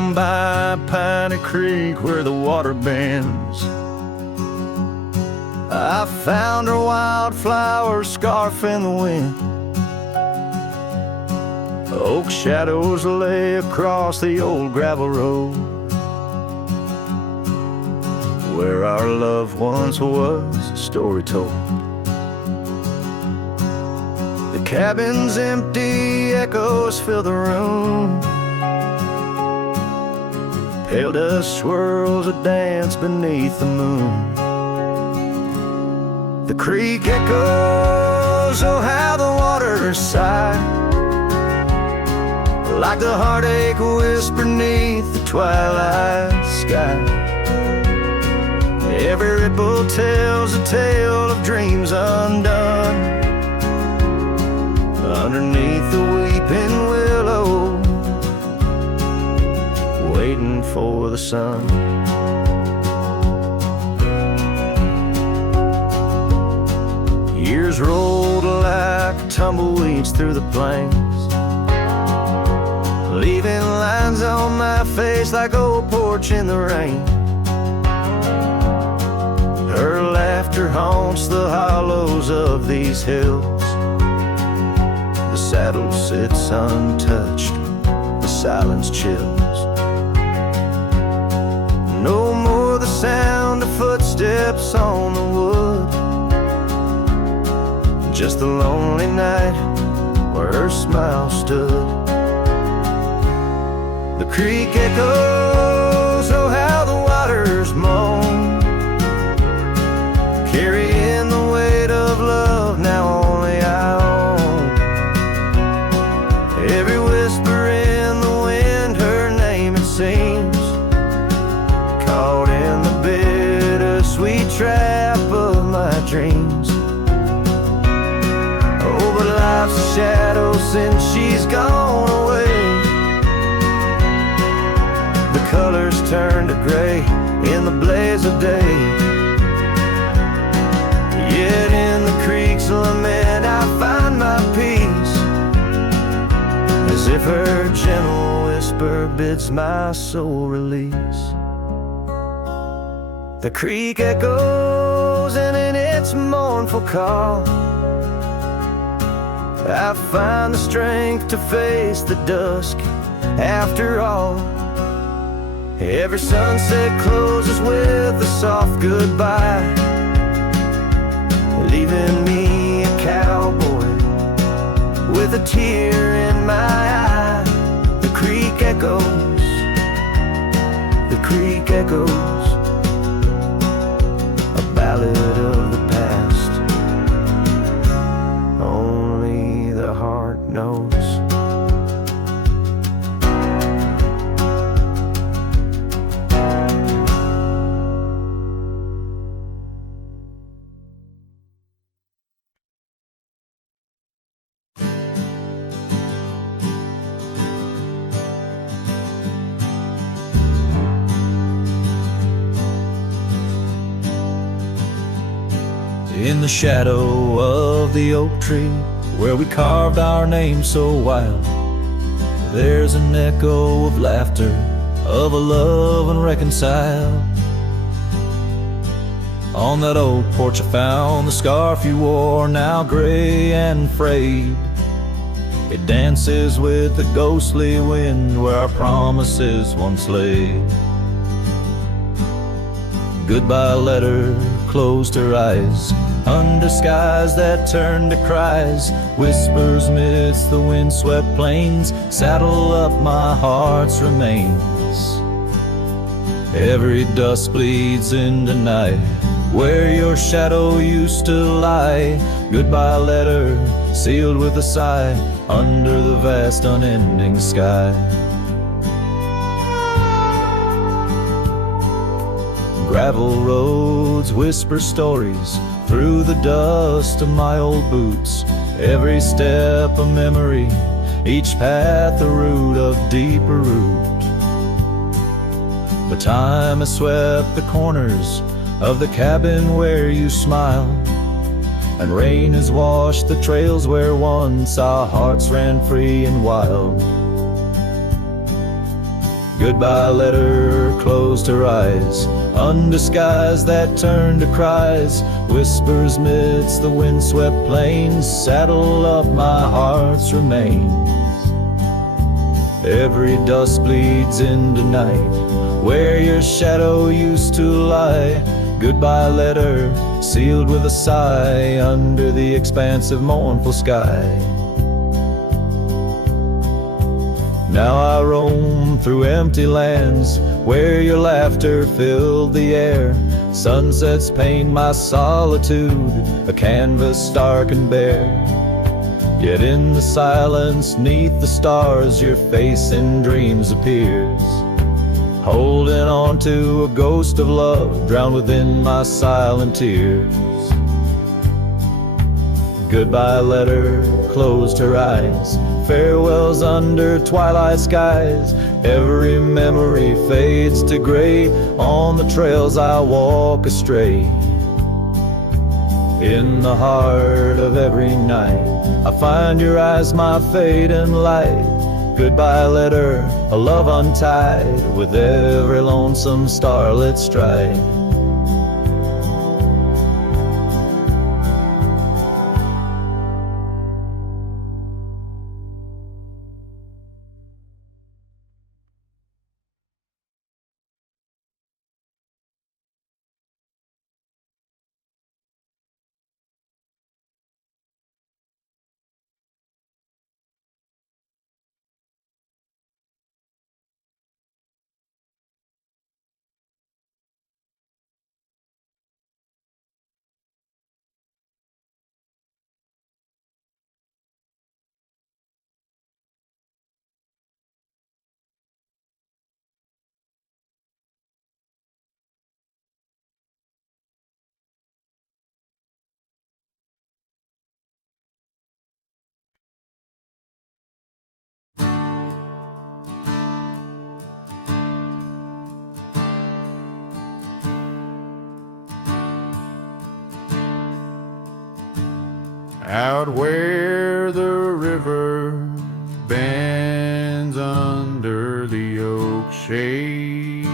Down by Piney Creek where the water bends, I found her wildflower scarf in the wind. Oak shadows lay across the old gravel road where our love once was a story told. The cabin's empty, echoes fill the room. Pale dust swirls a dance beneath the moon. The creek echoes, oh how the water sigh, like the heartache whisper neath the twilight sky. Every ripple tells a tale of dreams undone underneath the weeping willow, waiting for the sun. Years rolled like tumbleweeds through the plains, leaving lines on my face like old porch in the rain. Her laughter haunts the hollows of these hills. The saddle sits untouched, the silence chills. No more the sound of footsteps on the wood, just the lonely night where her smile stood. The creek echoes, oh how the waters moan, carrying the weight of love now only I own. Every whisper in the wind, her name it seems, caught in the bittersweet trap of my dreams. Oh, but life's a shadow since she's gone away. The colors turn to gray in the blaze of day. Yet in the creek's lament I find my peace, as if her gentle whisper bids my soul release. The creek echoes and in its mournful call I find the strength to face the dusk after all. Every sunset closes with a soft goodbye, leaving me a cowboy with a tear in my eye. The creek echoes, the creek echoes, a ballad of the past, only the heart knows. In the shadow of the oak tree where we carved our name so wild, there's an echo of laughter, of a love unreconciled. On that old porch I found the scarf you wore, now gray and frayed. It dances with the ghostly wind where our promises once lay. Goodbye letter closed her eyes, under skies that turned to cries, whispers midst the windswept plains, saddle up my heart's remains. Every dusk bleeds into night, where your shadow used to lie. Goodbye letter sealed with a sigh, under the vast unending sky. Gravel roads whisper stories through the dust of my old boots, every step a memory, each path a root of deeper root. But time has swept the corners of the cabin where you smiled, and rain has washed the trails where once our hearts ran free and wild. Goodbye letter closed her eyes, undisguised that turned to cries. Whispers midst the windswept plains, saddle up my heart's remains. Every dusk bleeds into night, where your shadow used to lie. Goodbye letter, sealed with a sigh, under the expansive mournful sky. Now I roam through empty lands, where your laughter filled the air. Sunsets paint my solitude, a canvas stark and bare. Yet in the silence, neath the stars, your face in dreams appears, holding on to a ghost of love, drowned within my silent tears. Goodbye letter closed her eyes, farewells under twilight skies. Every memory fades to gray, on the trails I walk astray. In the heart of every night, I find your eyes, my fate and light. Goodbye letter, a love untied, with every lonesome starlit stride. Out where the river bends under the oak shade,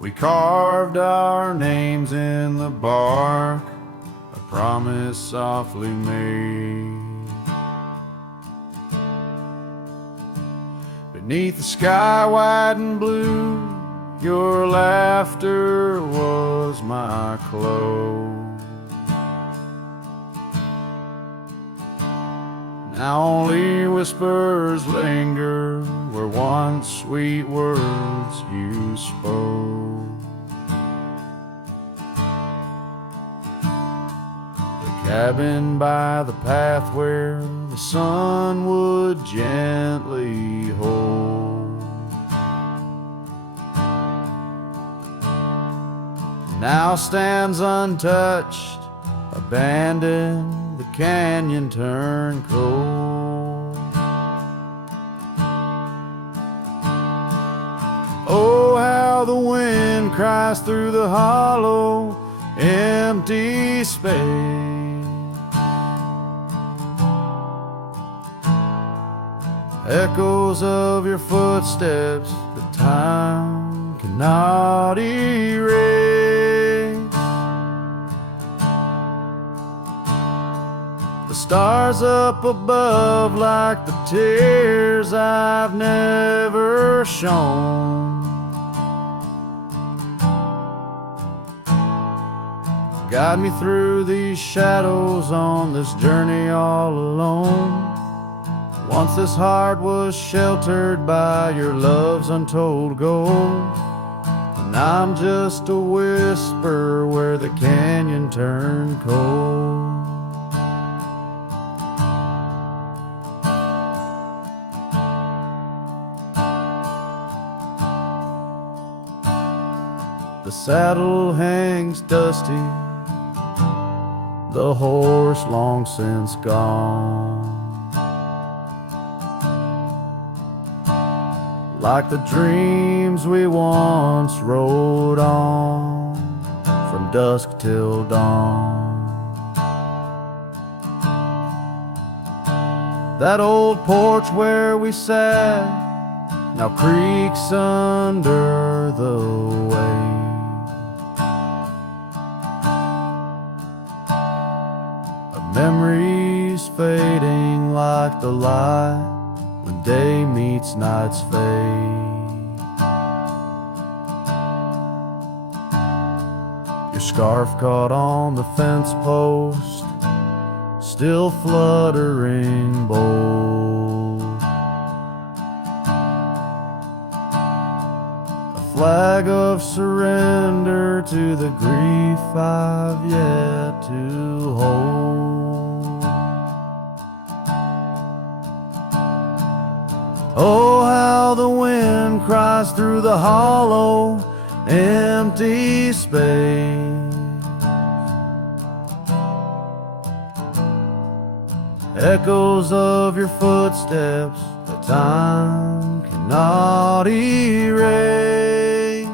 we carved our names in the bark, a promise softly made. Beneath the sky white and blue, your laughter was my clothes. Now only whispers linger where once sweet words you spoke. The cabin by the path where the sun would gently hold, now stands untouched, abandoned, the canyon turned cold. Oh, how the wind cries through the hollow, empty space. Echoes of your footsteps that time cannot erase. The stars up above like the tears I've never shown. Guide me through these shadows on this journey all alone. Once this heart was sheltered by your love's untold gold, and I'm just a whisper where the canyon turned cold. The saddle hangs dusty, the horse long since gone. Like the dreams we once rode on, from dusk till dawn. That old porch where we sat now creaks under the weight of memories fading like the light when day meets night's fade. Your scarf caught on the fence post, still fluttering bold. A flag of surrender to the grief I've yet to hold. Oh, how the wind cries through the hollow, empty space. Echoes of your footsteps that time cannot erase.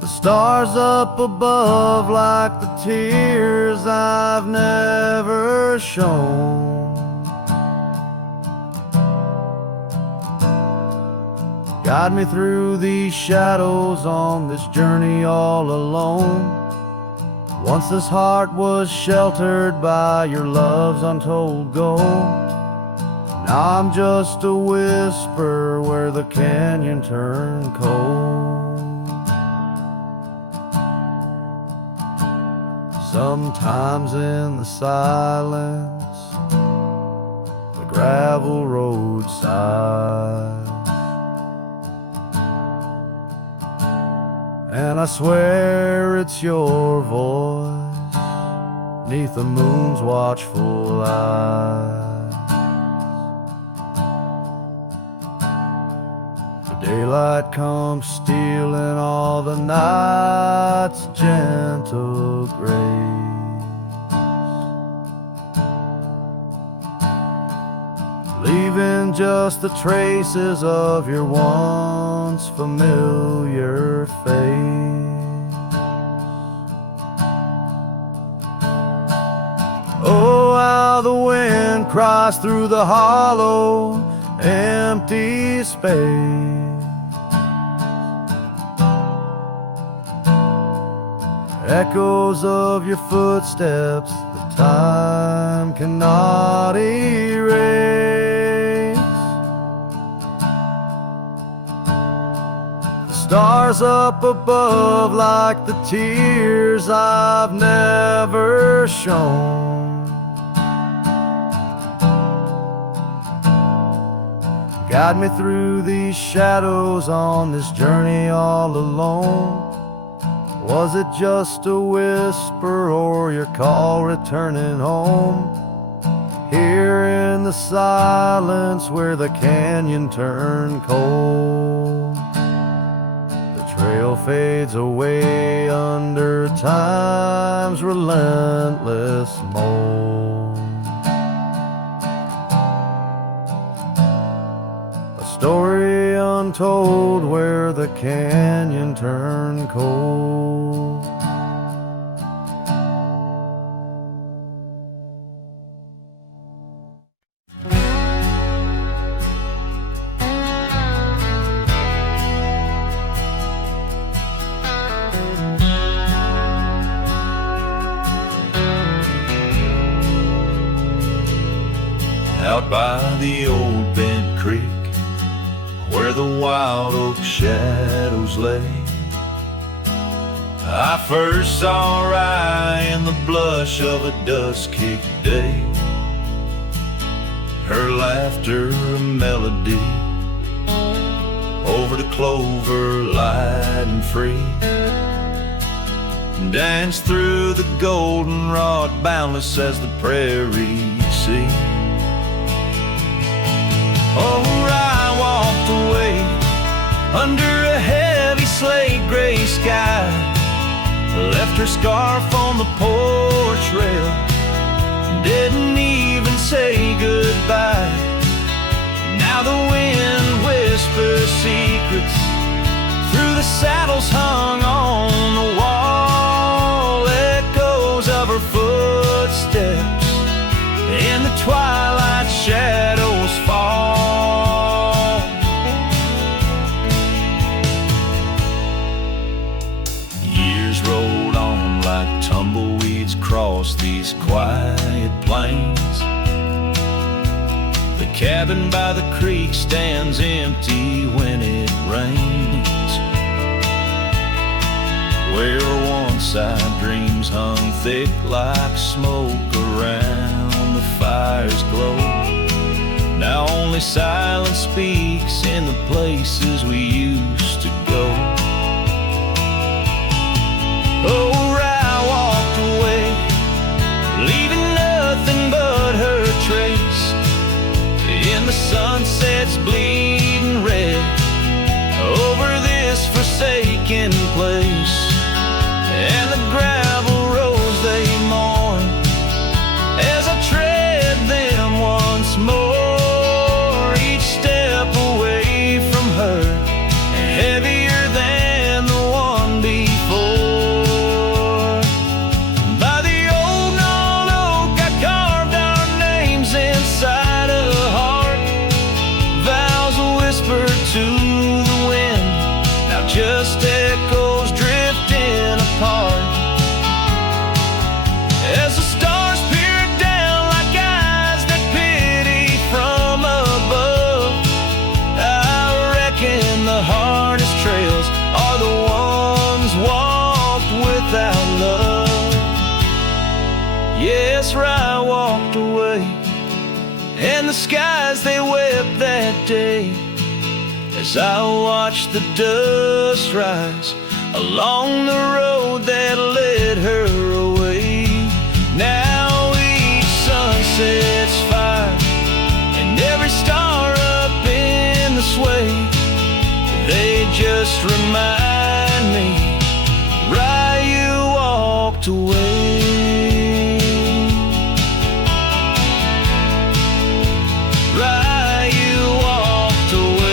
The stars up above like the tears I've never shown. Guide me through these shadows on this journey all alone. Once this heart was sheltered by your love's untold gold. Now I'm just a whisper where the canyon turned cold. Sometimes in the silence, the gravel roadside, and I swear it's your voice 'neath the moon's watchful eyes. The daylight comes stealing all the night's gentle grace, leaving just the traces of your once familiar face. Oh, how the wind cries through the hollow, empty space. Echoes of your footsteps that time cannot erase. Stars up above like the tears I've never shown. Guide me through these shadows on this journey all alone. Was it just a whisper or your call returning home? Here in the silence where the canyon turned cold, trail fades away under time's relentless mold. A story untold where the canyon turned cold. Out by the old bent creek, where the wild oak shadows lay, I first saw Rye in the blush of a dust-kicked day. Her laughter a melody over the clover, light and free, danced through the goldenrod, boundless as the prairie sea. Oh, Rye walked away under a heavy slate gray sky, left her scarf on the porch rail, didn't even say goodbye. Now the wind whispers secrets through the saddles hung on the wall, echoes of her footsteps like tumbleweeds cross these quiet plains. The cabin by the creek stands empty when it rains. Where once our dreams hung thick like smoke around the fire's glow, now only silence speaks in the places we used to go. Oh, I walked away, leaving nothing but her trace in the sunset's bleeding red over this forsaken place. And the gravel roads they mourn as I tread them once more, each step away from her heavier than the one before. By the old gnarled oak I carved our names inside a heart, vows whispered to the wind, now just echoes drifting apart. As the stars peer down like eyes that pity from above, I reckon the hardest trails are the ones walked without love. Yes, I walked away, and the skies they wept that day as I watched the dust rise along the road that led her away. Now each sunset's fire and every star up in the sway, they just remind me why you walked away. Why you walked away.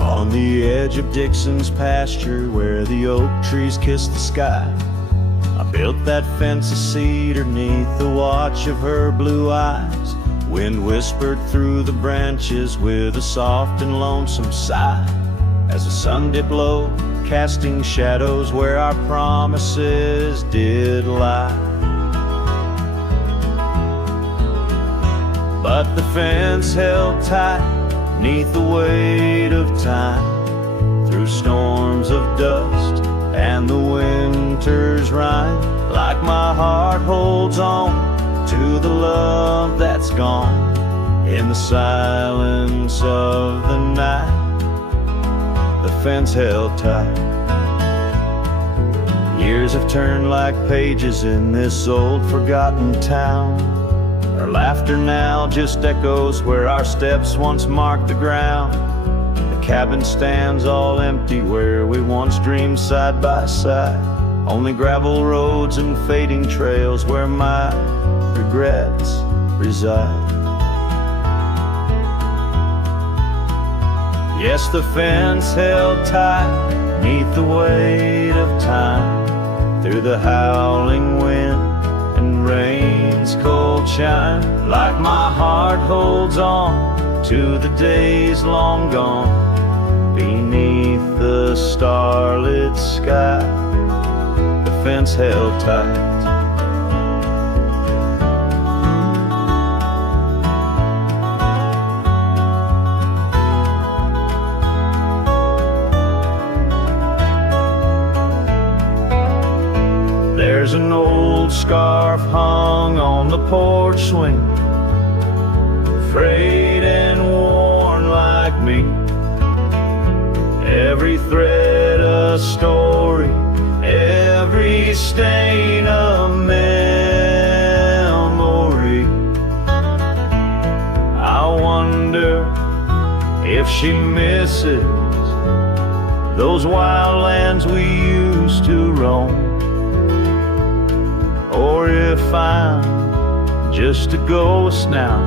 On the edge of Dixon's pasture, where the oak trees kiss the sky, I built that fence of cedar neath the watch of her blue eyes. Wind whispered through the branches with a soft and lonesome sigh, as the sun dipped low, casting shadows where our promises did lie. But the fence held tight neath the weight of time, through storms of dust and the winter's rime. Like my heart holds on to the love that's gone in the silence of the night, the fence held tight. Years have turned like pages in this old forgotten town. Our laughter now just echoes where our steps once marked the ground. The cabin stands all empty where we once dreamed side by side. Only gravel roads and fading trails where my regrets reside. Yes, the fence held tight neath the weight of time, through the howling wind and rain's cold chime. Like my heart holds on to the days long gone, beneath the starlit sky, the fence held tight. There's an old scarf hung on the porch swing, frayed and worn like me. Every thread a story, every stain a memory. I wonder if she misses those wild lands we used to roam, or if I'm just a ghost now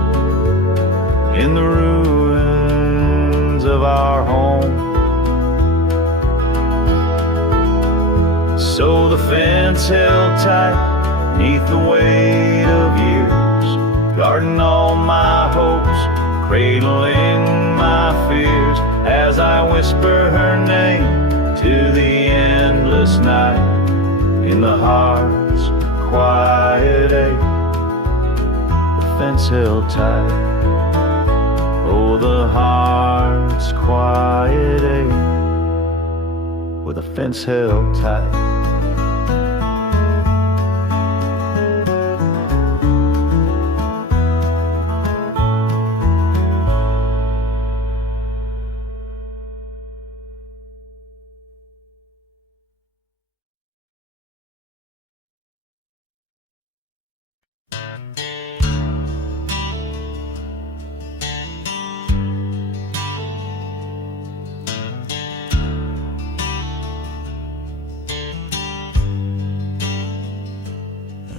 in the ruins of our home. So the fence held tight neath the weight of years, guarding all my hopes, cradling my fears, as I whisper her name to the endless night in the heart's quiet ache. The fence held tight, oh, the heart's quiet ache, with a fence held tight.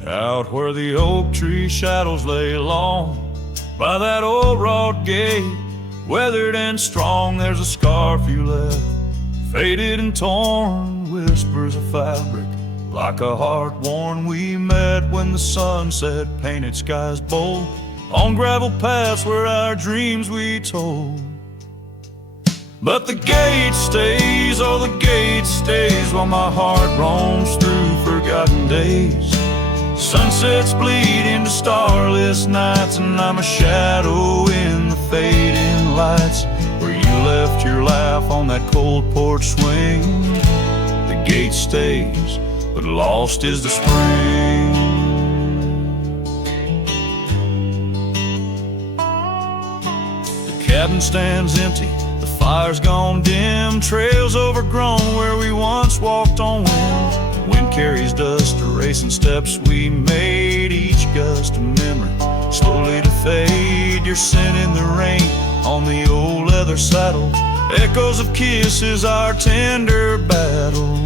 Out where the oak tree shadows lay long, by that old wrought gate, weathered and strong, there's a scarf you left, faded and torn, whispers of fabric, like a heart worn. We met when the sunset painted skies bold, on gravel paths where our dreams we told. But the gate stays, oh, the gate stays, while my heart roams through forgotten days. Sunsets bleed into starless nights, and I'm a shadow in the fading lights, where you left your laugh on that cold porch swing. The gate stays, but lost is the spring. The cabin stands empty, the fire's gone dim, trails overgrown where we once walked on wind. Wind carries dust, erasing steps we made, each gust a memory, slowly to fade. Your scent in the rain on the old leather saddle, echoes of kisses, our tender battle.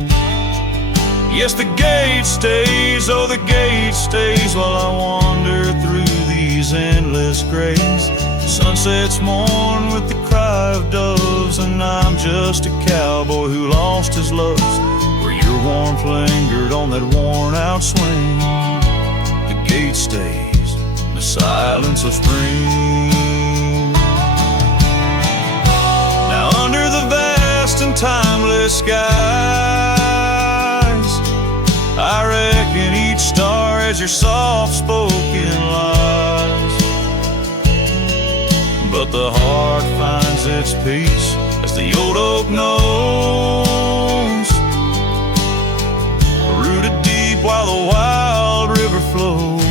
Yes, the gate stays, oh, the gate stays, while I wander through these endless grays. Sunsets mourn with the cry of doves, and I'm just a cowboy who lost his loves, where your warmth lingered on that worn-out swing. The gate stays in the silence of spring. Now under the vast and timeless skies, I reckon each star has your soft-spoken lies. But the heart finds its peace, as the old oak knows, rooted deep while the wild river flows.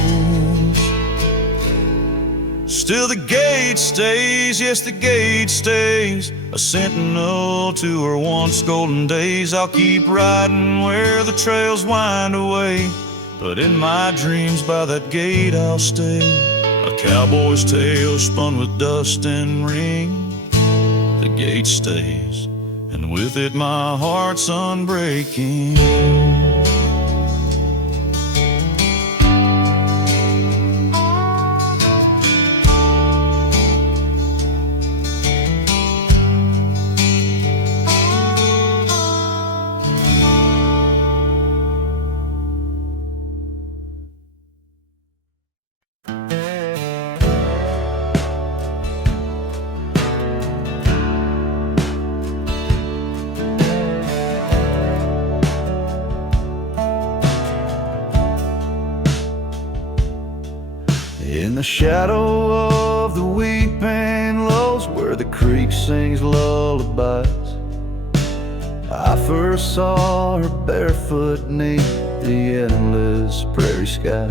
Still the gate stays, yes, the gate stays, a sentinel to her once golden days. I'll keep riding where the trails wind away, but in my dreams by that gate I'll stay. A cowboy's tale spun with dust and ring. The gate stays, and with it my heart's unbreaking. In the shadow of the weeping willows, where the creek sings lullabies, I first saw her barefoot neath the endless prairie sky.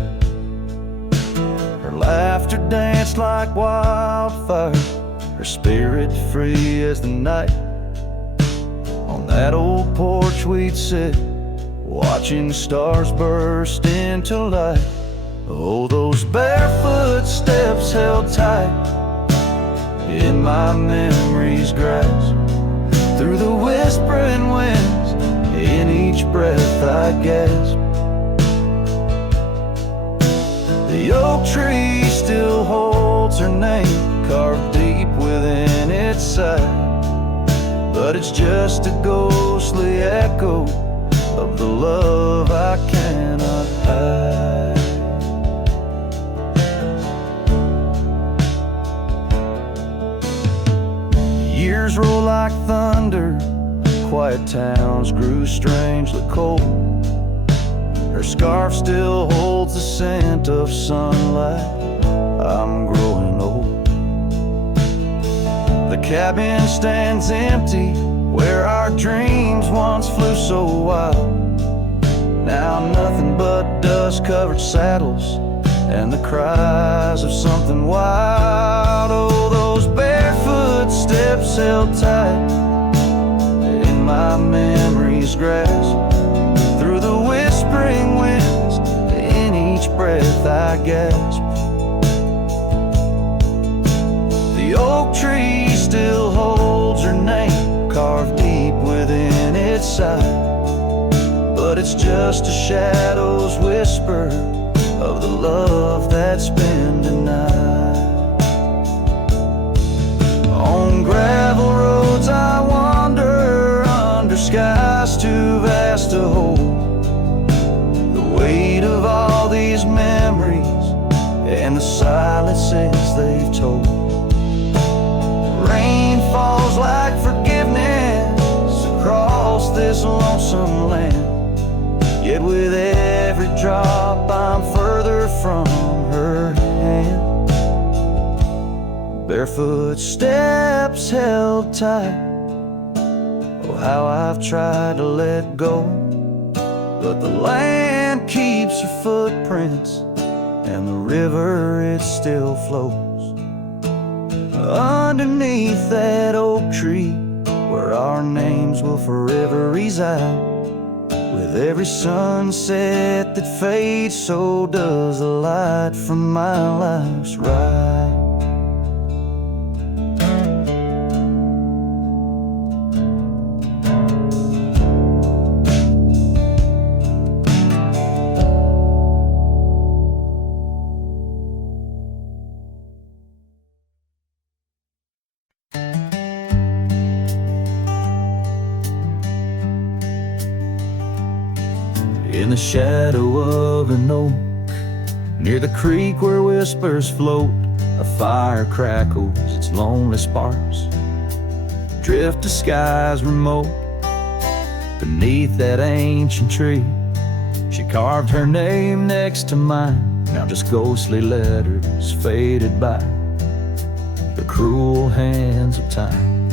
Her laughter danced like wildfire, her spirit free as the night. On that old porch we'd sit, watching stars burst into light. Oh, those barefoot steps held tight in my memory's grasp, through the whispering winds, in each breath I gasp. The oak tree still holds her name, carved deep within its side. But it's just a ghostly echo of the love I cannot hide. Years roll like thunder, quiet towns grew strangely cold. Her scarf still holds the scent of sunlight. I'm growing old. The cabin stands empty where our dreams once flew so wild. Now nothing but dust-covered saddles and the cries of something wild. Oh, those barefoot steps held tight in my memory's grasp, through the whispering winds, in each breath I gasp. The oak tree still holds her name, carved deep within its side. But it's just a shadow's whisper of the love that's been denied. On gravel roads I wander, under skies too vast to hold. The weight of all these memories and the silences they've told. Rain falls like forgiveness across this lonesome land. Yet with every drop I'm further from her hand. Barefoot steps held tight. Oh, how I've tried to let go, but the land keeps her footprints, and the river, it still flows. Underneath that oak tree, where our names will forever reside. With every sunset that fades, so does the light from my life's ride. In the shadow of an oak, near the creek where whispers float, a fire crackles its lonely sparks. Drift to skies remote, beneath that ancient tree, she carved her name next to mine. Now just ghostly letters faded by the cruel hands of time.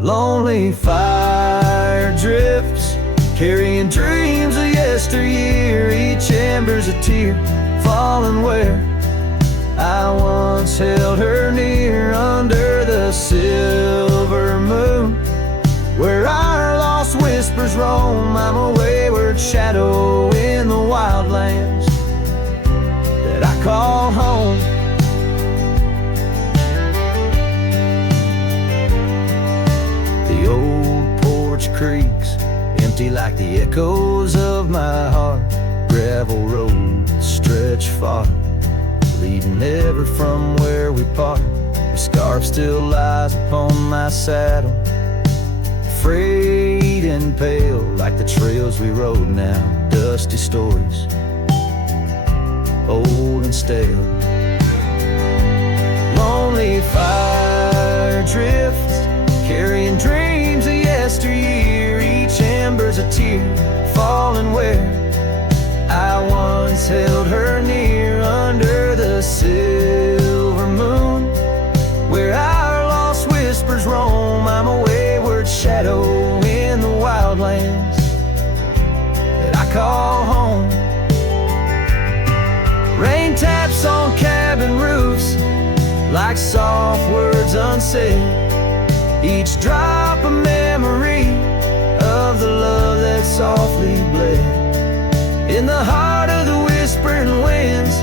Lonely fire drifts, carrying dreams of yesteryear. Each ember's a tear falling where I once held her near. Under the silver moon, where our lost whispers roam, I'm a wayward shadow in the wildlands that I call home. The old porch creaks, empty like the echoes of my heart. Gravel roads stretch far, leading ever from where we part. The scarf still lies upon my saddle, frayed and pale like the trails we rode now. Dusty stories, old and stale. Lonely fire drifts, carrying dreams of yesteryear. Each ember's a tear falling where I once held her near. Under the silver moon, where our lost whispers roam, I'm a wayward shadow in the wildlands that I call home. Rain taps on cabin roofs like soft words unsaid, each drop a memory of the love that softly bled. In the heart of the whispering winds,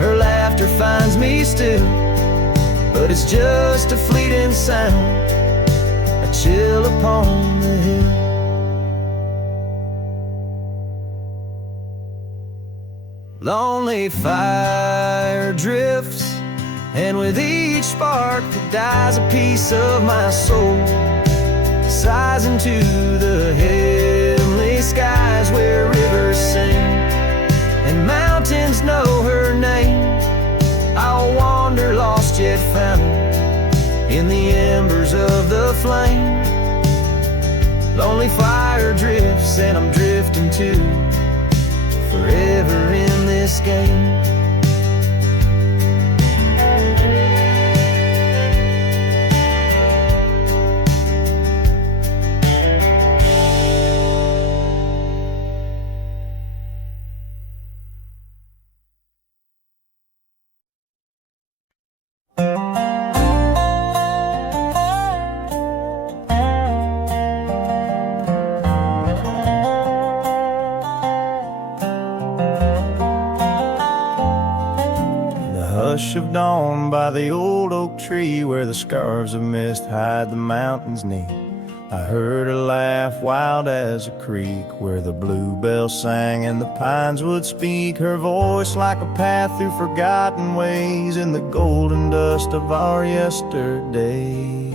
her laughter finds me still, but it's just a fleeting sound, a chill upon the hill. Lonely fire drifts, And with each spark that dies a piece of my soul sighs into the heavenly skies where rivers sing and mountains know her name. I'll wander lost yet found in the embers of the flame. Lonely fire drifts and I'm drifting too, forever in this game. Hush of dawn by the old oak tree where the scarves of mist hide the mountains neath. I heard her laugh wild as a creek where the bluebell sang and the pines would speak. Her voice like a path through forgotten ways in the golden dust of our yesterdays.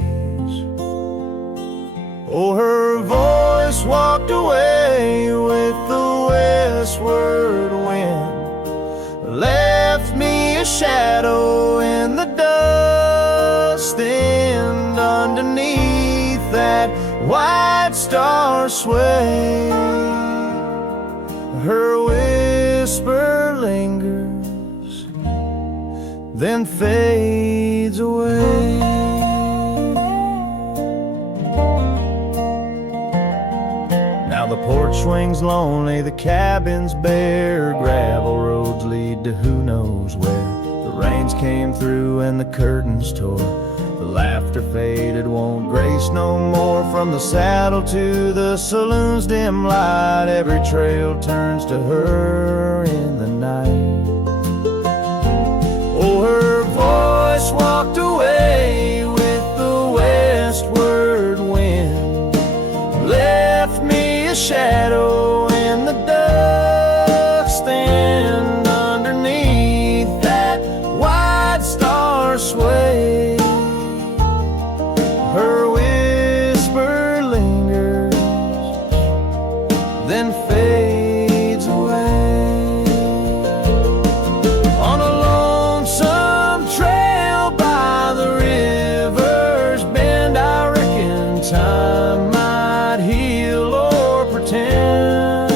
Oh, her voice walked away with the westward wind, left me a shadow in the dust, and underneath that white star sway, her whisper lingers, then fades away. Now the porch swings lonely, the cabin's bare, gravel roads lead to who knows where. The rains came through and the curtains tore, the laughter faded, won't grace no more. From the saddle to the saloon's dim light, every trail turns to her in the night. Oh, her voice walked away with the westward wind, left me a shadow in the dust, and underneath that white star sway, her whisper lingers, then fades away. On a lonesome trail by the river's bend, I reckon time might heal or pretend,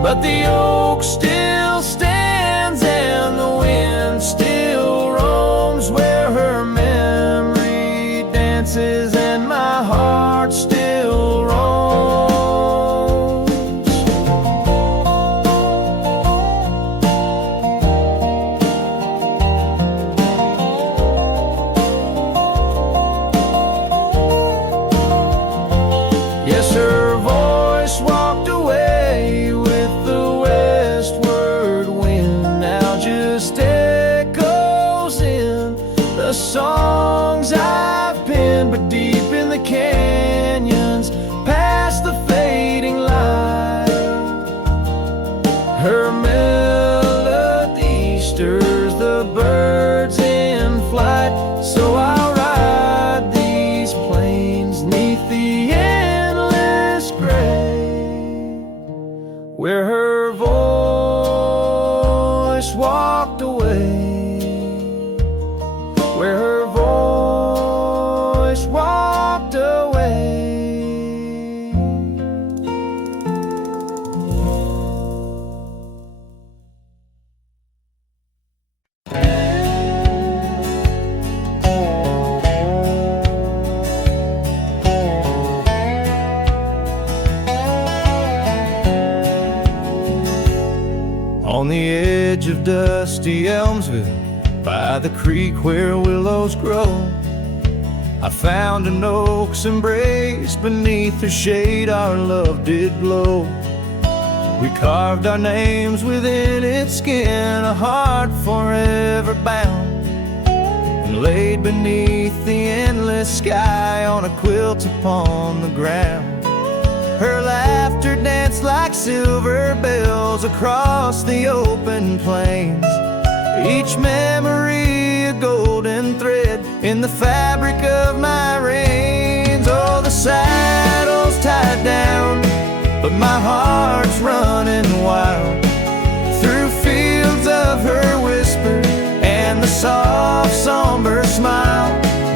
but the oak still stands and the wind still roams where her memory dances and my heart still roams. Yes, her voice walked away with the westward wind, now just echoes in the songs I've penned. But deep in the canyons, past the fading light, her melody stirs the birds in flight. So I'll ride these plains neath the endless gray, where her voice walked away, where her voice walked away. On the edge of dusty Elmsville, by the creek where willows grow, I found an oak's embrace. Beneath her shade our love did glow. We carved our names within its skin, a heart forever bound, and laid beneath the endless sky on a quilt upon the ground. Her laughter danced like silver bells across the open plains. each memory a golden thread in the fabric of my reins. Oh, the saddle's tied down, but my heart's running wild through fields of her whisper and the soft somber smile.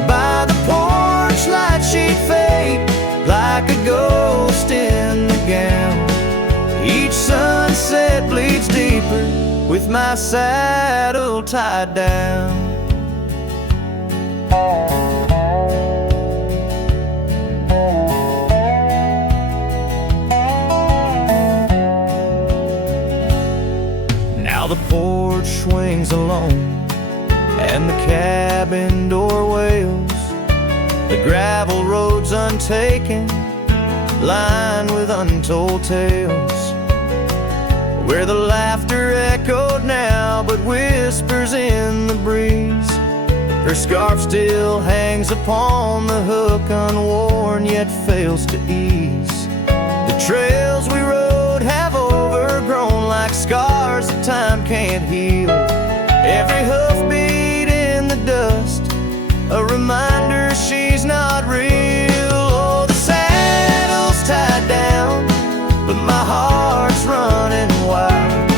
By the porch light she'd fade like a ghost in the gown. Each sunset bleeds deeper with my saddle tied down. Now the porch swings alone and the cabin door wails. The gravel road's untaken, lined with untold tales, where the laughter echoed now but whispers in the breeze. Her scarf still hangs upon the hook, unworn yet fails to ease. The trails we rode have overgrown like scars that time can't heal. Every hoofbeat in the dust, a reminder she's not real. Oh, the saddle's tied down, but my heart's running wild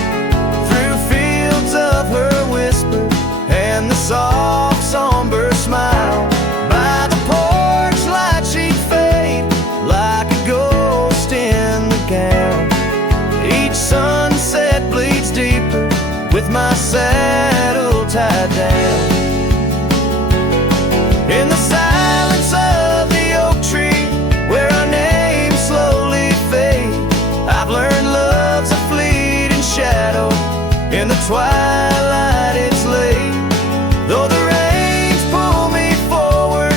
through fields of her whisper and the soft somber smile. By the porch light she'd fade like a ghost in the gown. Each sunset bleeds deeper with my saddle tied down. In the silence of the oak tree, where our names slowly fade, I've learned love's a fleeting shadow. In the twilight it's late, though the rains pull me forward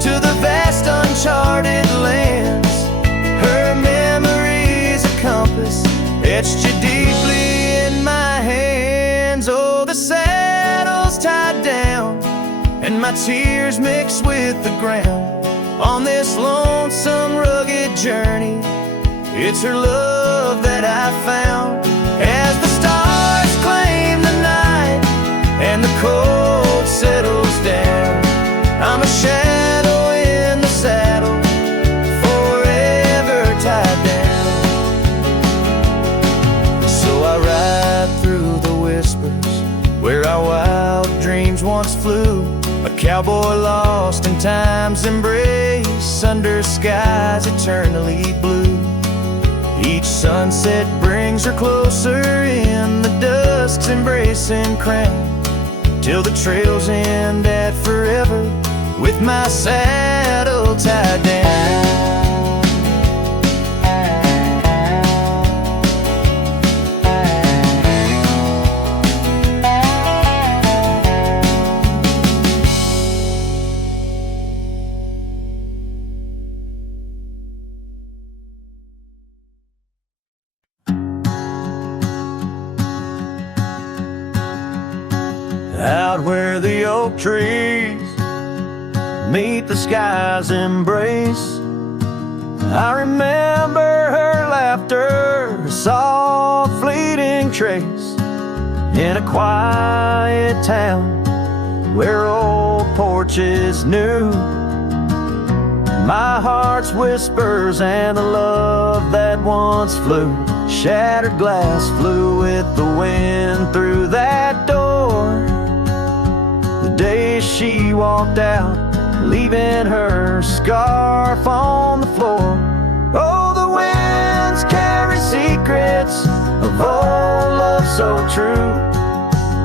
to the vast uncharted lands. Her memory's a compass etched you deeply in my hands. Oh, the saddle's tied down and my tears mix with the ground on this lonesome rugged journey. It's her love that I found. As the stars claim the night and the cold settles down, I'm a shadow in the saddle, forever tied down. So I ride through the whispers where our wild dreams once flew, a cowboy lost in time's embrace under skies eternally blue. Each sunset brings her closer in the dusk's embracing crown, till the trails end at forever with my saddle tied down. Out where the oak trees meet the sky's embrace, I remember her laughter, a soft fleeting trace, in a quiet town where old porches knew my heart's whispers and the love that once flew. Shattered glass flew with the wind through that door the day she walked out, leaving her scarf on the floor. Oh, the winds carry secrets of old love so true,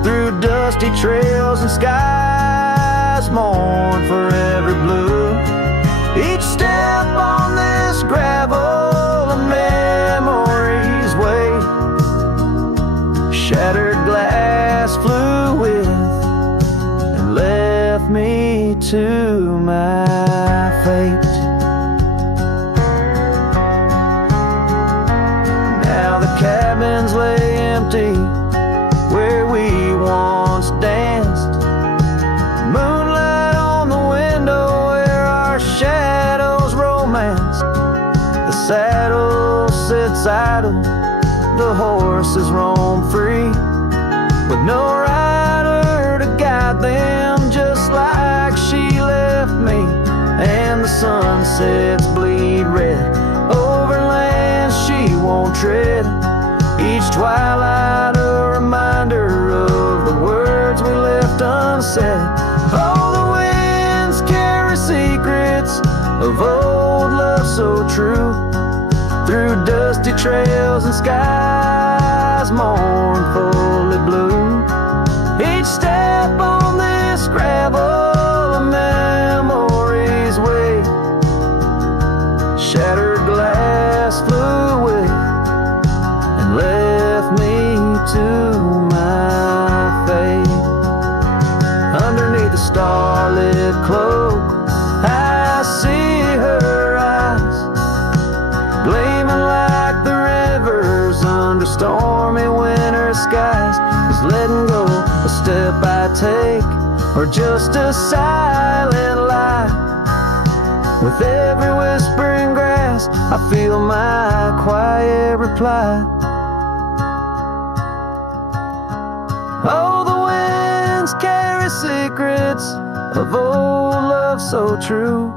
through dusty trails and skies mourn forever blue. Each step on this gravel a memory's way, shattered glass flew with and left me to my fate. Now the cabins lay empty where we once danced, moonlight on the window where our shadows romanced. The saddle sits idle, the horses roam free, with no rider sunsets bleed red over lands she won't tread. Each twilight a reminder of the words we left unsaid. Oh, the winds carry secrets of old love so true, through dusty trails and skies mournfully blue. Each step on this gravel a memory's way. Shattered glass flew away and left me to my fate. Underneath the starlit cloak I see her eyes, gleaming like the rivers under stormy winter skies. Is letting go a step I take, or just a silent lie? With every whispering grass I feel my quiet reply. Oh, the winds carry secrets of old love so true,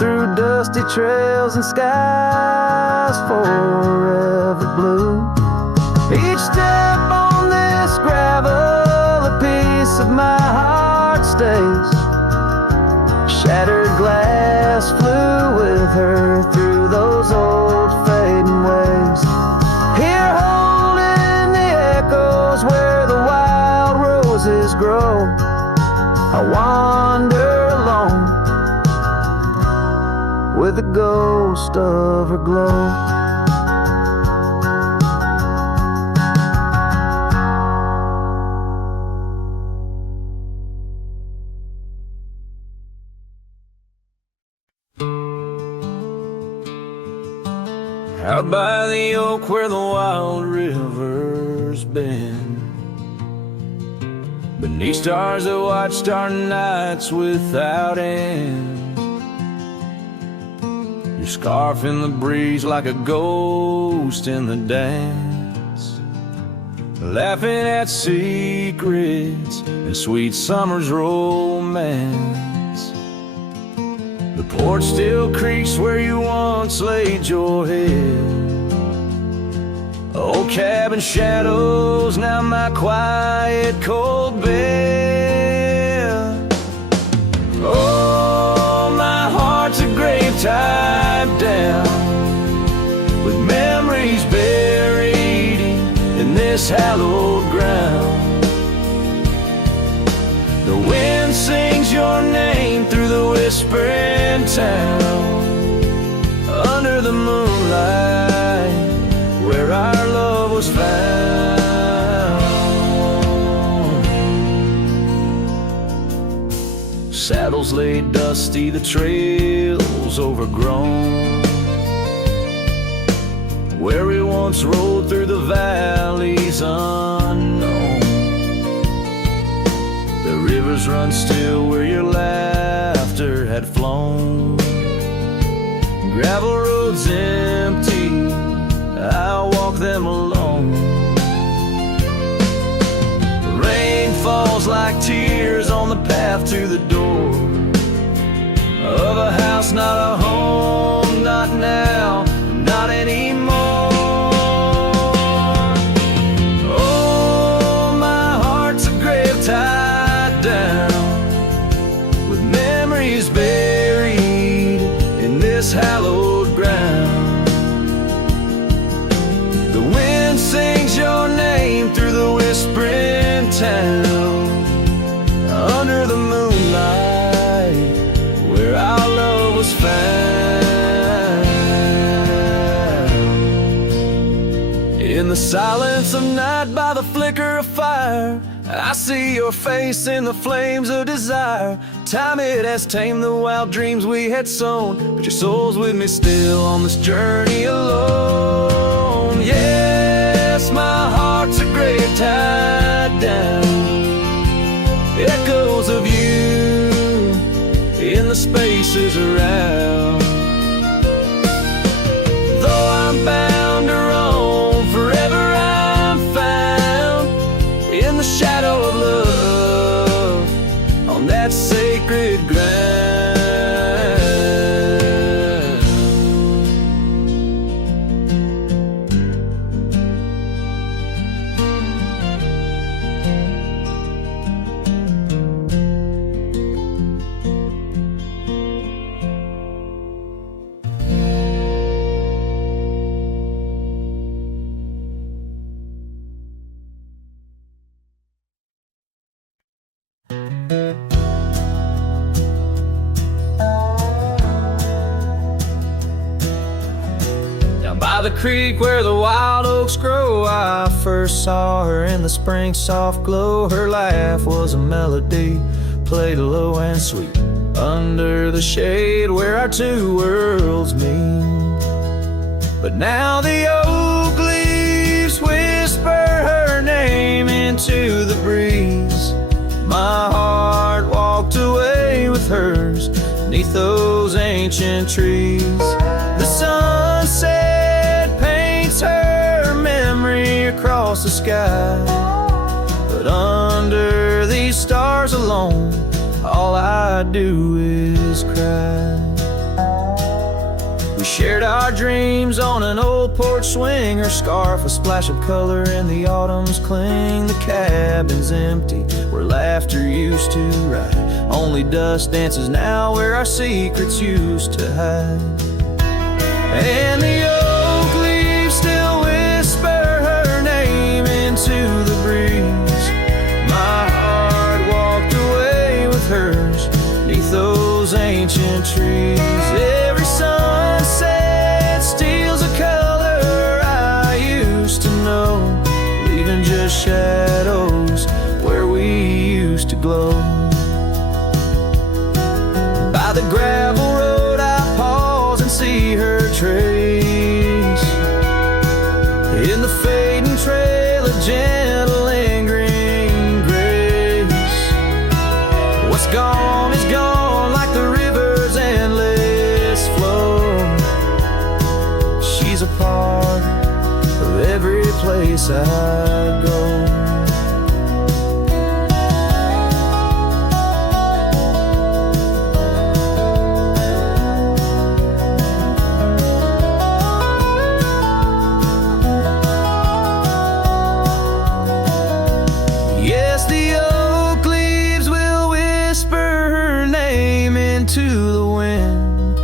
through dusty trails and skies forever blue. Each step on this gravel a piece of my heart stays. Shattered glass flew with her through those old fading ways. Here holding the echoes where the wild roses grow, I wander alone with the ghost of her glow. Out by the oak where the wild river's been, beneath stars that watched our nights without end. Your scarf in the breeze like a ghost in the dance, laughing at secrets and sweet summer's romance. The porch still creaks where you once laid your head. Old cabin shadows, now my quiet cold bed. Oh, my heart's a grave tied down, with memories buried in this hallowed ground. The wind sings your name through the whispering town, under the moonlight where our love was found. Saddles laid dusty, the trails overgrown, where we once rode through the valleys unknown. The rivers run still where your laughter had flown. Gravel roads empty, I'll walk them alone. The rain falls like tears on the path to the door of a house, not a home, not now, not anymore. Oh, my heart's a grave tied down, with memories buried in this hallowed ground. The wind sings your name through the whispering town, under the moonlight where our love was found. In the silence of night by the flicker of fire, I see your face in the flames of desire. Time it has tamed the wild dreams we had sown, but your soul's with me still on this journey alone. Yes, my heart's a grave tied down, echoes of you in the spaces around. Though I'm bound to roam, forever I'm found in the shadow of love on that sacred ground. Down by the creek where the wild oaks grow, I first saw her in the spring soft glow. Her laugh was a melody, played low and sweet, under the shade where our two worlds meet. But now the oak leaves whisper her name into the breeze. My heart walked away with hers neath those ancient trees. The sunset paints her memory across the sky, but under these stars alone, all I do is cry. We shared our dreams on an old porch swing, her scarf a splash of color in the autumn's cling. The cabin's empty where laughter used to ride, only dust dances now where our secrets used to hide. And the oak leaves still whisper her name into the breeze. My heart walked away with hers neath those ancient trees. Every sunset steals a color I used to know, leaving just shadows where we used to glow. By the gravel road I pause and see her trace, in the fading trail a gentle lingering grace. What's gone is gone like the river's endless flow. She's a part of every place I go. Yes, the oak leaves will whisper her name into the wind,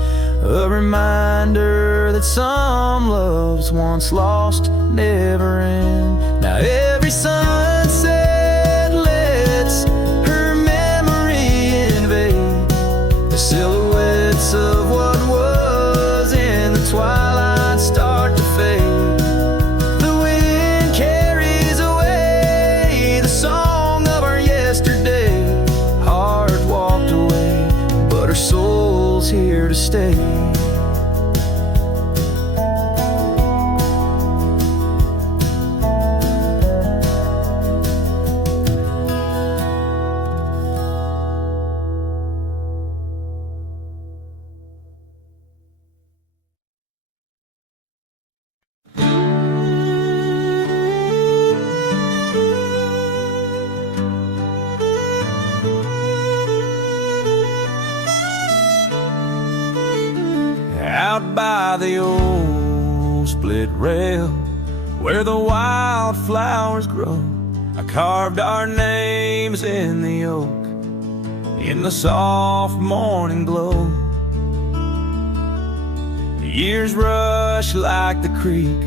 a reminder that some loves once lost never end. Now every sunset lets her memory invade the silhouettes of what was in the twilight start to fade. The wind carries away the song of our yesterday. Heart walked away, but her soul's here to stay. Out by the old split rail where the wildflowers grow, I carved our names in the oak in the soft morning glow. The years rush like the creek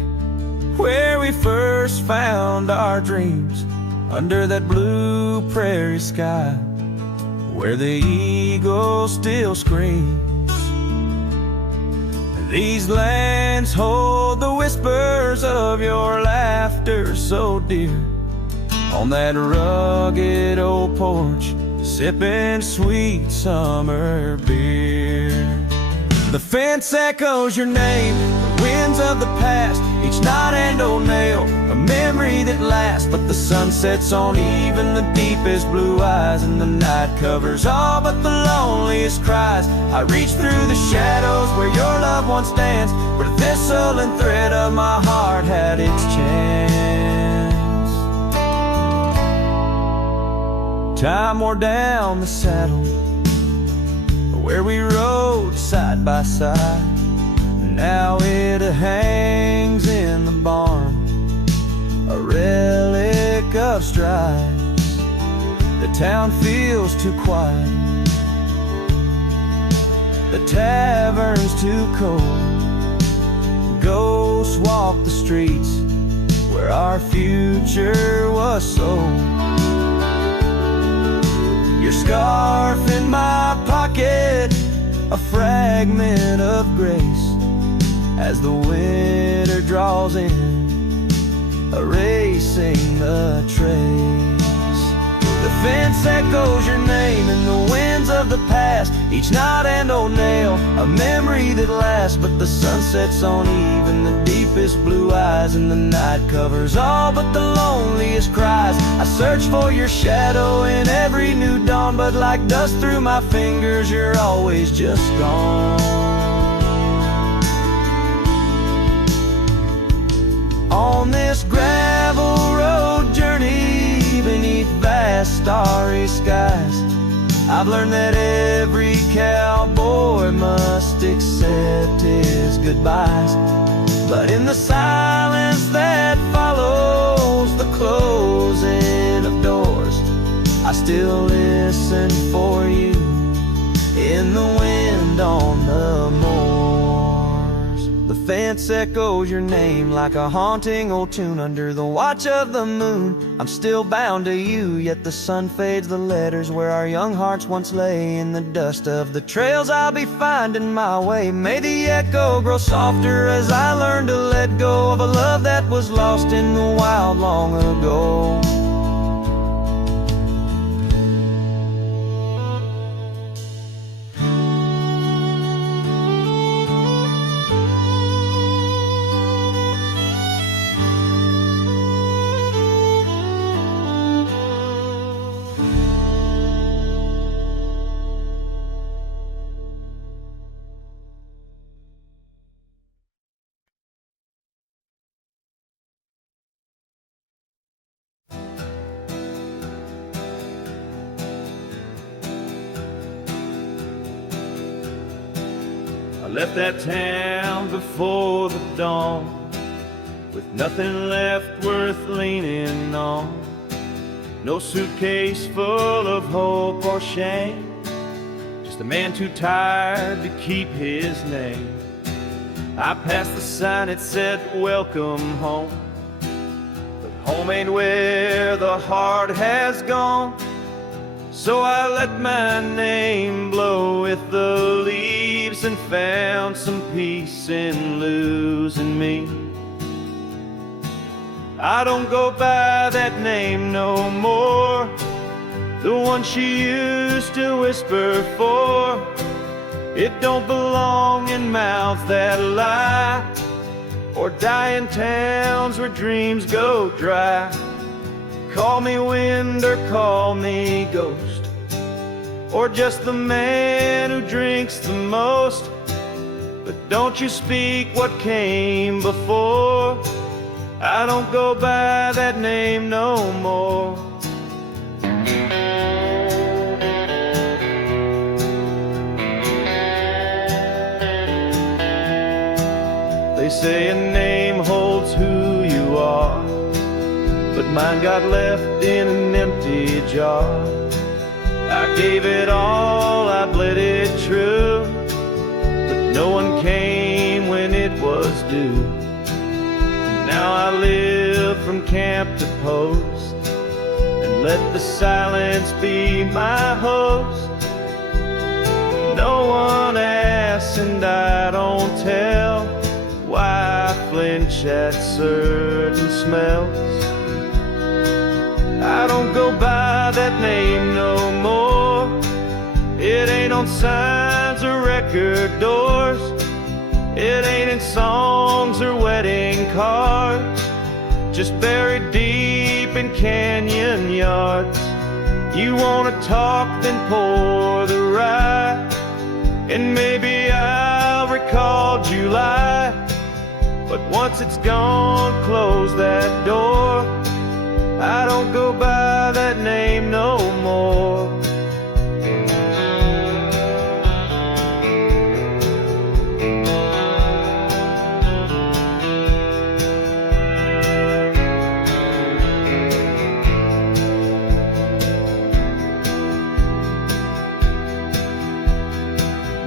where we first found our dreams, under that blue prairie sky where the eagle still screams. These lands hold the whispers of your laughter so dear, on that rugged old porch, sipping sweet summer beer. The fence echoes your name, the winds of the past, each knot and old nail, a memory that lasts. But the sun sets on even the deepest blue eyes, and the night covers all but the loneliest cries. I reach through the shadows where your love once danced, where the thistle and thread of my heart had its chance. Time wore down the saddle where we rode side by side. Now it hangs in the barn, a relic of strife. The town feels too quiet, the tavern's too cold. Ghosts walk the streets where our future was sold. Your scarf in my pocket, a fragment of grace as the winter draws in, erasing the trace. The fence echoes your name in the winds of the past, each knot and old nail, a memory that lasts. But the sun sets on even the deepest blue eyes, and the night covers all but the loneliest cries. I search for your shadow in every new dawn, but like dust through my fingers, you're always just gone. On this gravel road journey beneath vast starry skies, I've learned that every cowboy must accept his goodbyes. But in the silence that follows the closing of doors, I still listen for you in the wind on the moors. The fence echoes your name like a haunting old tune under the watch of the moon. I'm still bound to you, yet the sun fades the letters where our young hearts once lay. In the dust of the trails I'll be finding my way. May the echo grow softer as I learn to let go of a love that was lost in the wild long ago. I left that town before the dawn, with nothing left worth leaning on. No suitcase full of hope or shame, just a man too tired to keep his name. I passed the sign that said welcome home, but home ain't where the heart has gone. So I let my name blow with the leaves and found some peace in losing me. I don't go by that name no more, the one she used to whisper for. It don't belong in mouths that lie, or die in towns where dreams go dry. Call me wind or call me ghost, or just the man who drinks the most. But don't you speak what came before. I don't go by that name no more. They say a name holds who you are, but mine got left in an empty jar. I gave it all, I bled it true, but no one came when it was due. Now I live from camp to post, and let the silence be my host. No one asks and I don't tell why I flinch at certain smells. I don't go by that name no more. It ain't on signs or record doors. It ain't in songs or wedding cards, just buried deep in canyon yards. You wanna talk, then pour the rye, and maybe I'll recall July. But once it's gone, close that door. I don't go by that name no more.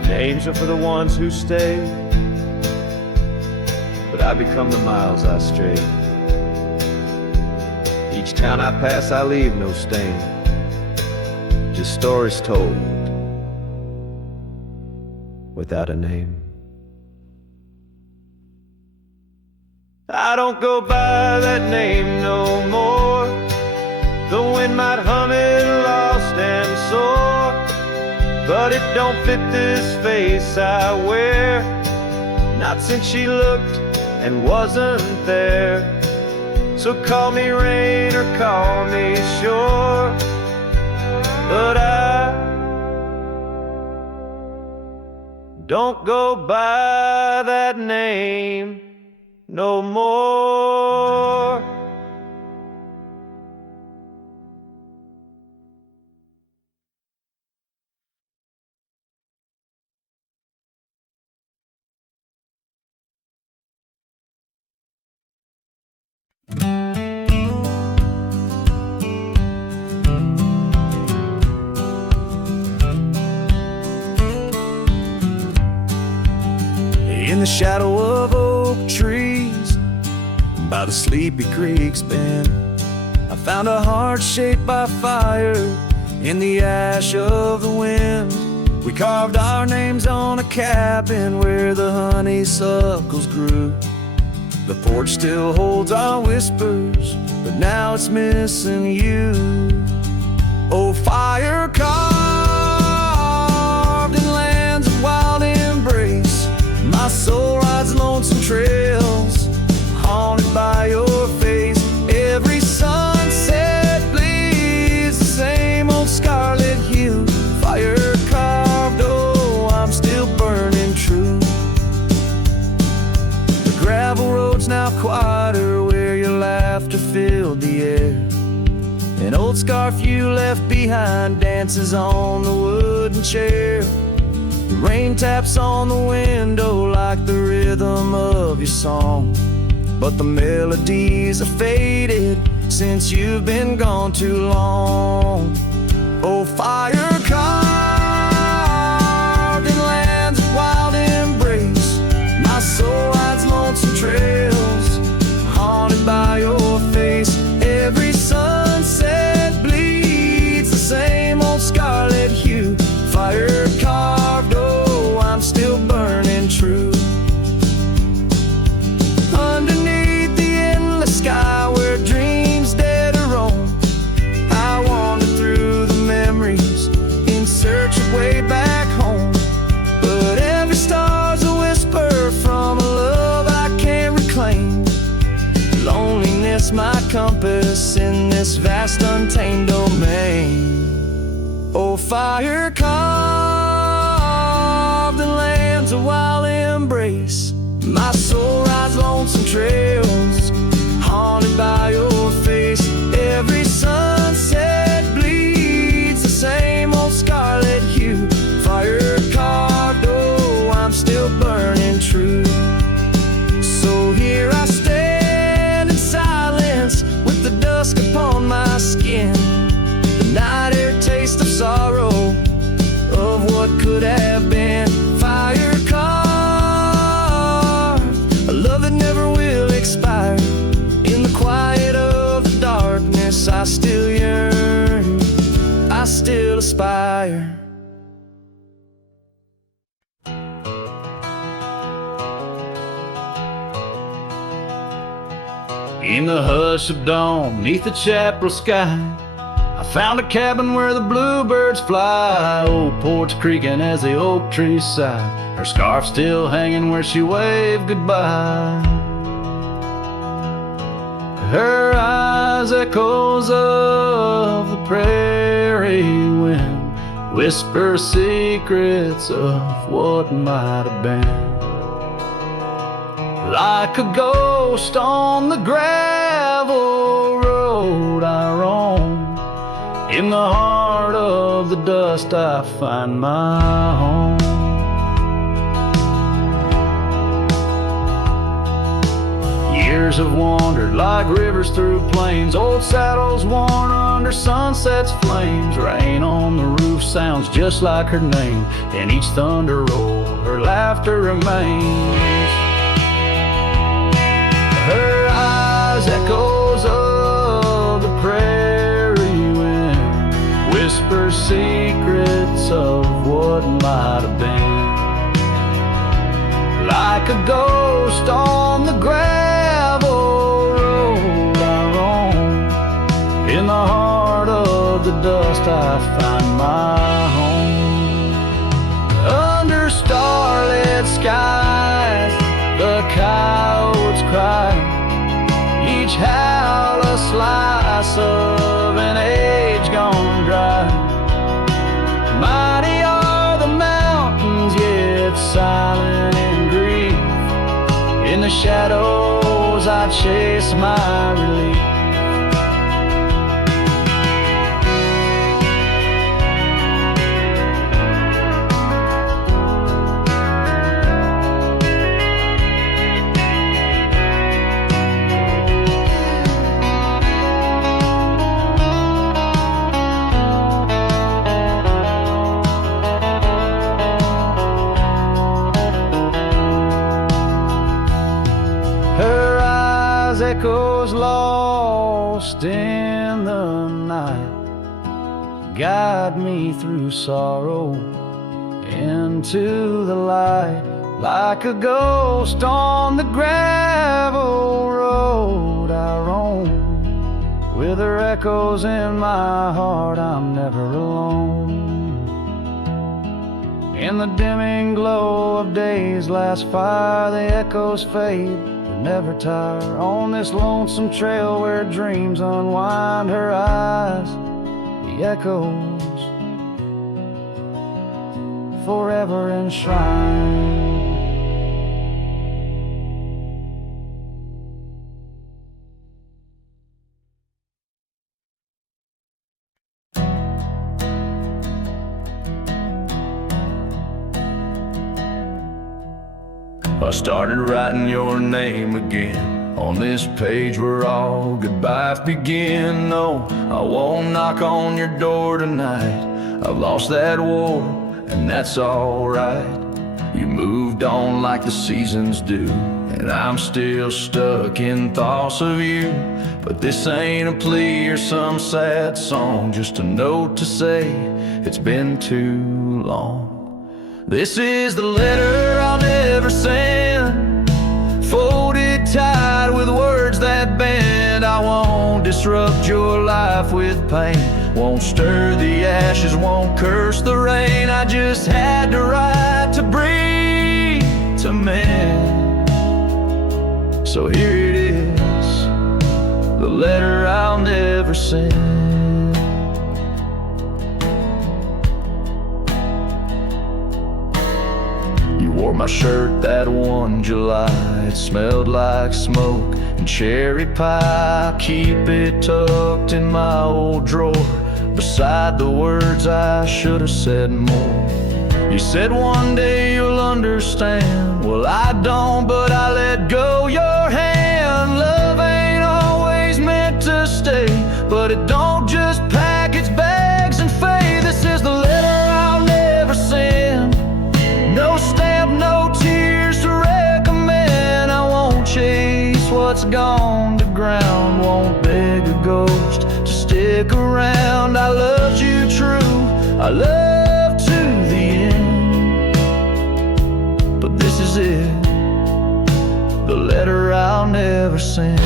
Names are for the ones who stay, but I become the miles I stray. Each town I pass, I leave no stain, just stories told without a name. I don't go by that name no more. The wind might hum it lost and sore, but it don't fit this face I wear. Not since she looked and wasn't there. So call me rain or call me shore, but I don't go by that name no more. In the shadow of oak trees by the sleepy creek's bend, I found a heart shaped by fire in the ash of the wind. We carved our names on a cabin where the honeysuckles grew. The porch still holds our whispers, but now it's missing you. Oh, fire carved in lands of wild embrace, my soul rides lonesome trails, haunted by your face. Every sunset bleeds the same old scarlet hue. Fire carved, oh, I'm still burning true. The gravel road's now quieter where your laughter filled the air. An old scarf you left behind dances on the wooden chair. The rain taps on the window like the rhythm of your song, but the melodies are faded since you've been gone too long. Oh, fire carved in lands of wild embrace, my soul rides lonesome trails, haunted by your face. Every sunset bleeds the same old scarlet hue. Fire carved, oh, I'm still burning true. Underneath the endless sky where dreams dare to roam, I wander through the memories in search of way back home. But every star's a whisper from a love I can't reclaim. Loneliness my compass in this vast untamed domain. Oh, fire carved in lands of wild embrace, my soul rides lonesome trails, haunted by your face. Every sunset bleeds the same old scarlet hue. Fire carved, oh, I'm still burning true. So here I stand in silence with the dusk upon my skin, the night air taste of sorrow, of what could have been. Fire carved, a love that never will expire. In the quiet of the darkness, I still yearn, I still aspire. In the hush of dawn, neath the chapel sky, I found a cabin where the bluebirds fly. Old porch creaking as the oak trees sigh, her scarf still hanging where she waved goodbye. Her eyes echoes of the prairie wind, whisper secrets of what might have been. Like a ghost on the gravel road I roam, in the heart of the dust I find my home. Years have wandered like rivers through plains, old saddles worn under sunset's flames. Rain on the roof sounds just like her name, in each thunder roll her laughter remains. Her eyes echoes of the prairie wind, whispers secrets of what might have been. Like a ghost on the gravel road I roam, in the heart of the dust I find my home. Under starlit skies the coyotes cry, each howl a slice of an age gone dry. Mighty are the mountains, yet silent in grief. In the shadows I chase my relief. Echoes lost in the night guide me through sorrow into the light. Like a ghost on the gravel road I roam, with her echoes in my heart I'm never alone. In the dimming glow of day's last fire the echoes fade, never tire. On this lonesome trail where dreams unwind her eyes, the echoes forever enshrined. I started writing your name again on this page where all goodbyes begin. No, I won't knock on your door tonight. I've lost that war, and that's alright. You moved on like the seasons do, and I'm still stuck in thoughts of you. But this ain't a plea or some sad song, just a note to say it's been too long. This is the letter I'll never send, folded tight with words that bend. I won't disrupt your life with pain, won't stir the ashes, won't curse the rain. I just had to write to breathe, to mend. So here it is, the letter I'll never send. Wore my shirt that one July, it smelled like smoke and cherry pie. Keep it tucked in my old drawer, beside the words I should have said more. You said one day you'll understand. Well, I don't, but I let go your hand. Love ain't always meant to stay, but it don't just pack its bags and fade. This is the letter I'll never send. No stamp, no tears to recommend. I won't chase what's gone to ground, won't beg a ghost to stick around. I loved you true, I love to the end. But this is it, the letter I'll never send.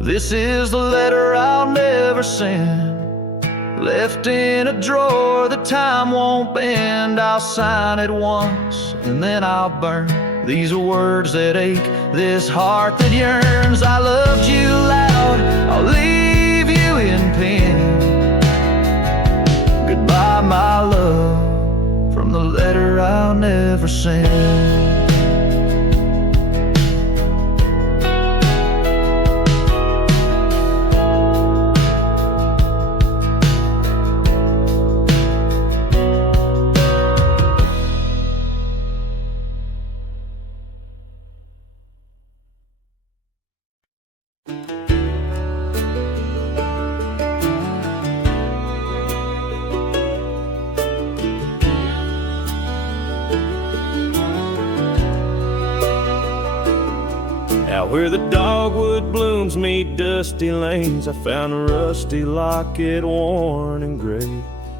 This is the letter I'll never send, left in a drawer that time won't bend. I'll sign it once and then I'll burn these words that ache, this heart that yearns. I loved you loud, I'll leave you in pain. Goodbye my love, from the letter I'll never send. Out where the dogwood blooms meet dusty lanes, I found a rusty locket worn and gray.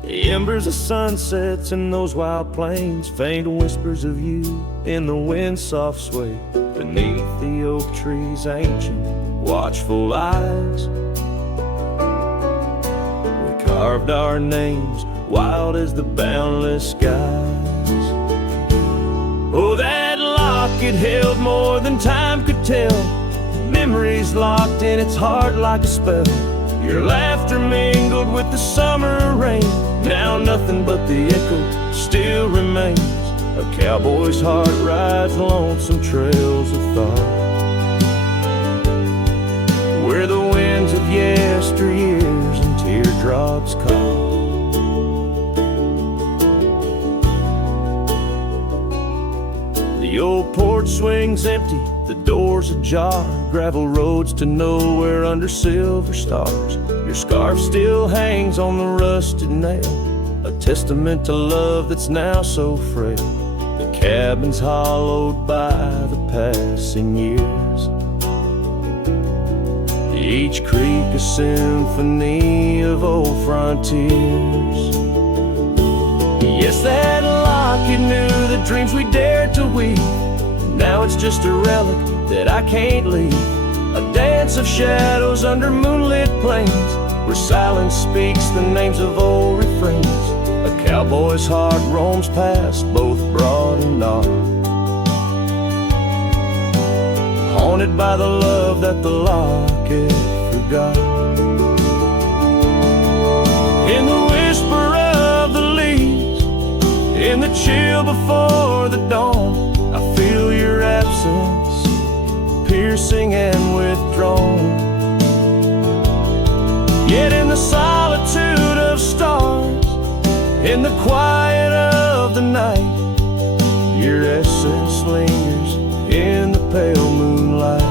The embers of sunsets in those wild plains, faint whispers of you in the wind's soft sway. Beneath the oak tree's ancient, watchful eyes, we carved our names, wild as the boundless skies. Oh, that locket held more than time could tell, memories locked in its heart like a spell. Your laughter mingled with the summer rain, now nothing but the echo still remains. A cowboy's heart rides lonesome trails of thought, where the winds of yesteryears and teardrops caught. The old porch swings empty, the doors ajar, gravel roads to nowhere under silver stars. Your scarf still hangs on the rusted nail, a testament to love that's now so frail. The cabin's hollowed by the passing years, each creek a symphony of old frontiers. Yes, that locket knew the dreams we dared to weave. Now it's just a relic that I can't leave, a dance of shadows under moonlit plains, where silence speaks the names of old refrains. A cowboy's heart roams past both broad and dark, haunted by the love that the locket forgot. In the whisper of the leaves, in the chill before the dawn, I feel your absence, piercing and withdrawn. Yet in the solitude of stars, in the quiet of the night, your essence lingers in the pale moonlight.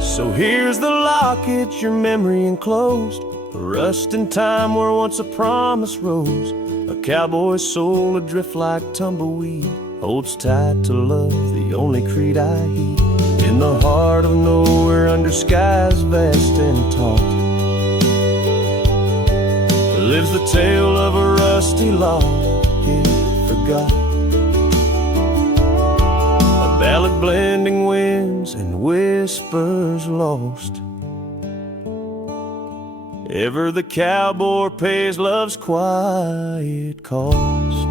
So here's the locket, your memory enclosed, a rust in time where once a promise rose. A cowboy's soul adrift like tumbleweed, holds tight to love, the only creed I heed. In the heart of nowhere under skies vast and taut, lives the tale of a rusty locket forgot. A ballad blending winds and whispers lost. Ever the cowboy pays love's quiet cost.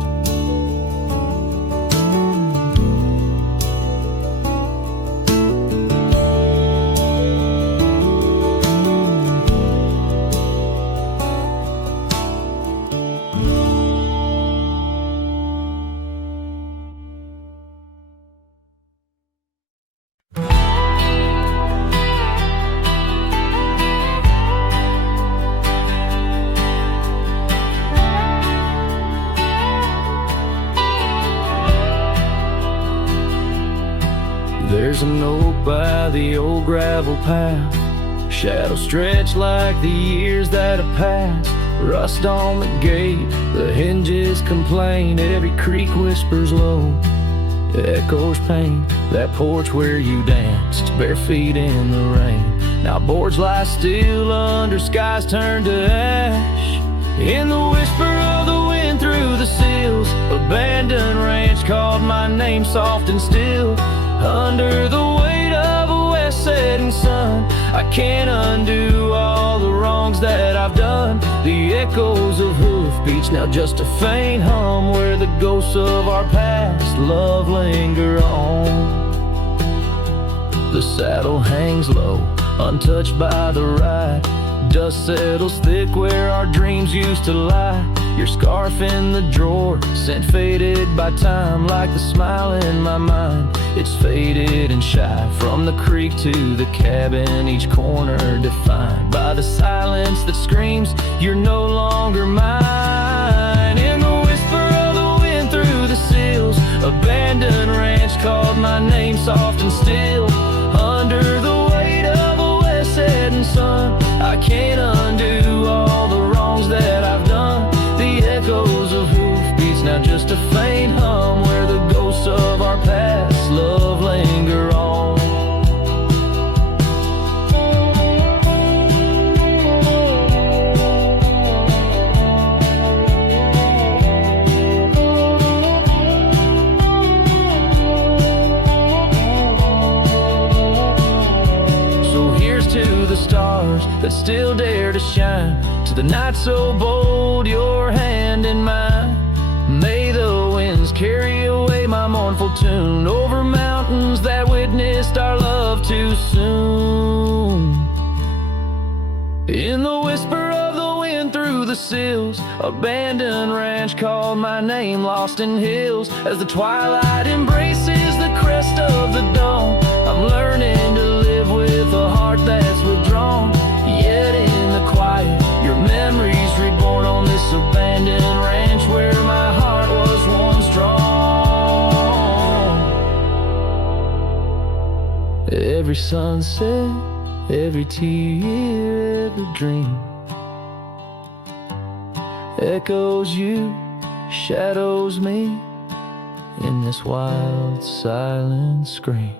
There's a note by the old gravel path, shadows stretch like the years that have passed. Rust on the gate, the hinges complain, every creak whispers low, echoes pain. That porch where you danced, bare feet in the rain, now boards lie still under skies turned to ash. In the whisper of the wind through the sills, abandoned ranch called my name soft and still. Under the weight of a west setting sun, I can't undo all the wrongs that I've done. The echoes of hoofbeats, now just a faint hum, where the ghosts of our past love linger on. The saddle hangs low, untouched by the ride. Dust settles thick where our dreams used to lie. Your scarf in the drawer, scent faded by time, like the smile in my mind. It's faded and shy, from the creek to the cabin, each corner defined by the silence that screams, you're no longer mine. In the whisper of the wind through the sills, abandoned ranch called my name soft and still. Under the weight of a west setting sun, I can't undo all the wrongs that I've done. The echoes of hoofbeats, now just a faint hum, where the ghosts of our past love linger stars that still dare to shine, to the night so bold, your hand in mine. May the winds carry away my mournful tune over mountains that witnessed our love too soon. In the whisper of the wind through the sills, abandoned ranch called my name, lost in hills. As the twilight embraces the crest of the dawn, I'm learning to live with a heart that's withdrawn. Yet in the quiet, your memories reborn on this abandoned ranch where my heart was once drawn. Every sunset, every tear, every dream echoes you, shadows me in this wild silent scream.